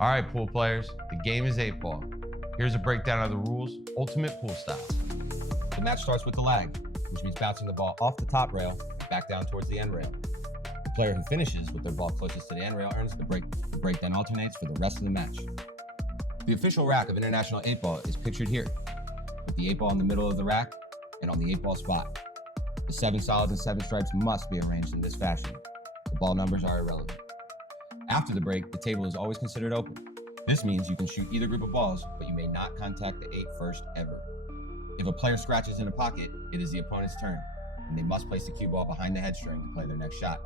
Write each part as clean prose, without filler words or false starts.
All right, pool players, the game is 8-ball. Here's a breakdown of the rules, ultimate pool style. The match starts with the lag, which means bouncing the ball off the top rail back down towards the end rail. The player who finishes with their ball closest to the end rail earns the break. The break then alternates for the rest of the match. The official rack of International 8-ball is pictured here, with the 8-ball in the middle of the rack and on the 8-ball spot. The 7 solids and 7 stripes must be arranged in this fashion. The ball numbers are irrelevant. After the break, the table is always considered open. This means you can shoot either group of balls, but you may not contact the 8 first ever. If a player scratches in a pocket, it is the opponent's turn, and they must place the cue ball behind the head string to play their next shot.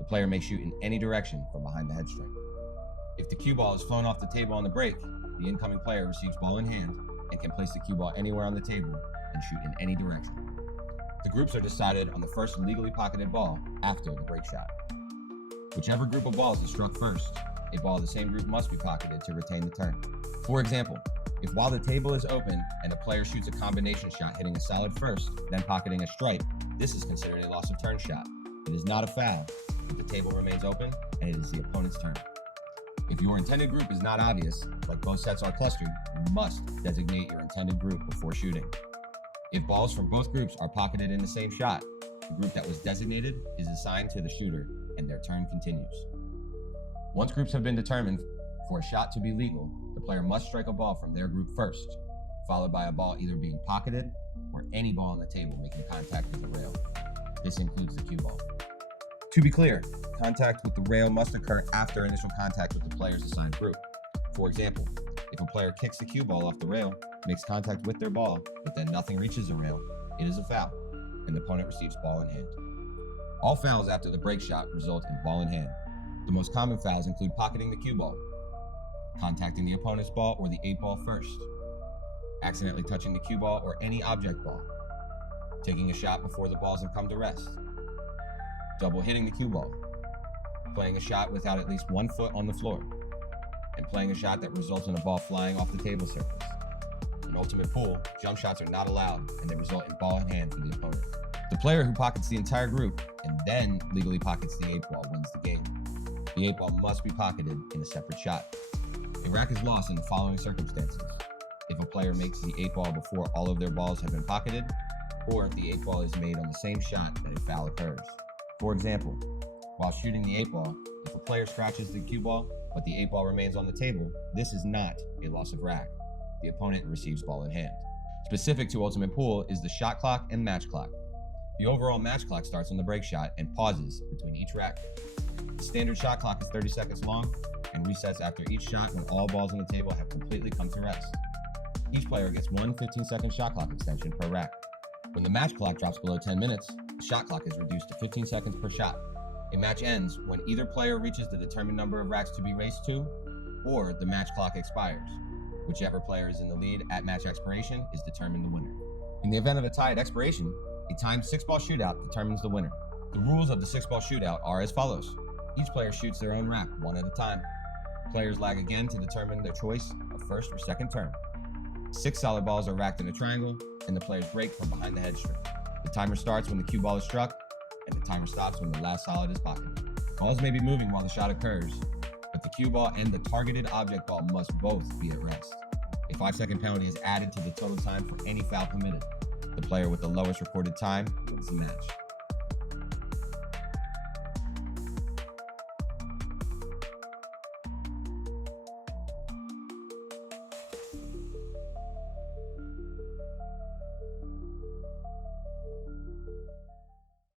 The player may shoot in any direction from behind the head string. If the cue ball is flown off the table on the break, the incoming player receives ball in hand and can place the cue ball anywhere on the table and shoot in any direction. The groups are decided on the first legally pocketed ball after the break shot. Whichever group of balls is struck first, a ball of the same group must be pocketed to retain the turn. For example, if while the table is open and a player shoots a combination shot hitting a solid first, then pocketing a stripe, this is considered a loss of turn shot. It is not a foul if the table remains open and it is the opponent's turn. If your intended group is not obvious, like both sets are clustered, you must designate your intended group before shooting. If balls from both groups are pocketed in the same shot, the group that was designated is assigned to the shooter and their turn continues. Once groups have been determined, for a shot to be legal, the player must strike a ball from their group first, followed by a ball either being pocketed or any ball on the table making contact with the rail. This includes the cue ball. To be clear, contact with the rail must occur after initial contact with the player's assigned group. For example, if a player kicks the cue ball off the rail, makes contact with their ball, but then nothing reaches the rail, it is a foul, and the opponent receives ball in hand. All fouls after the break shot result in ball in hand. The most common fouls include pocketing the cue ball, contacting the opponent's ball or the 8-ball first, accidentally touching the cue ball or any object ball, taking a shot before the balls have come to rest, double hitting the cue ball, playing a shot without at least 1 foot on the floor, and playing a shot that results in a ball flying off the table surface. In Ultimate Pool, jump shots are not allowed and they result in ball in hand for the opponent. The player who pockets the entire group and then legally pockets the 8-ball wins the game. The 8-ball must be pocketed in a separate shot. A rack is lost in the following circumstances: if a player makes the 8-ball before all of their balls have been pocketed, or if the 8-ball is made on the same shot that a foul occurs. For example, while shooting the 8-ball, if a player scratches the cue ball, but the 8-ball remains on the table, this is not a loss of rack. The opponent receives ball in hand. Specific to Ultimate Pool is the shot clock and match clock. The overall match clock starts on the break shot and pauses between each rack. The standard shot clock is 30 seconds long and resets after each shot when all balls on the table have completely come to rest. Each player gets one 15-second shot clock extension per rack. When the match clock drops below 10 minutes, the shot clock is reduced to 15 seconds per shot. A match ends when either player reaches the determined number of racks to be raced to, or the match clock expires. Whichever player is in the lead at match expiration is determined the winner. In the event of a tie at expiration, a timed 6-ball shootout determines the winner. The rules of the 6-ball shootout are as follows. Each player shoots their own rack, one at a time. Players lag again to determine their choice of first or second turn. 6 solid balls are racked in a triangle, and the players break from behind the head string. The timer starts when the cue ball is struck, and the timer stops when the last solid is pocketed. Balls may be moving while the shot occurs, but the cue ball and the targeted object ball must both be at rest. A 5-second penalty is added to the total time for any foul committed. The player with the lowest recorded time wins the match.